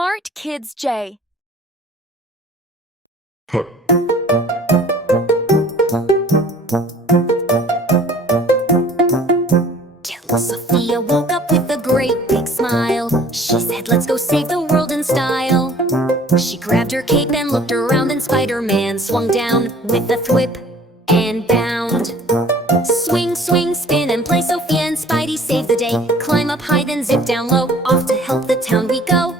Smart Kids J. Tut. Till Sophia woke up with a great big smile. She said, "Let's go save the world in style." She grabbed her cape and looked around, and Spiderman swung down with a thwip and bound. Swing, swing, spin and play, Sophia and Spidey save the day. Climb up high, then zip down low. Off to help the town we go.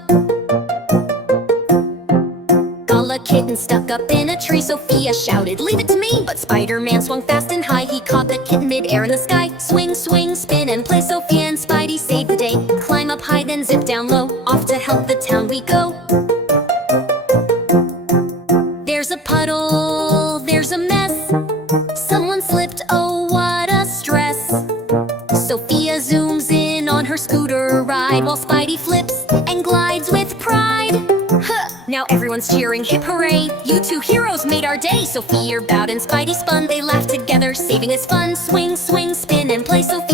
Got a kitten stuck up in a tree. Sophia shouted, "Leave it to me!" But Spider-Man swung fast and high. He caught the kitten mid-air in the sky. Swing, swing, spin and play, Sophia and Spidey save the day. Climb up high, then zip down low. Off to help the town we go. There's a puddle, there's a mess. Someone slipped, oh what a stress. Sophia zooms in on her scooter ride, while Spidey flips and glides with pride. Huh. Now everyone's cheering, hip hooray! You two heroes made our day. Sophia bowed and Spidey spun. They laughed together, saving is fun. Swing, swing, spin and play, Sophia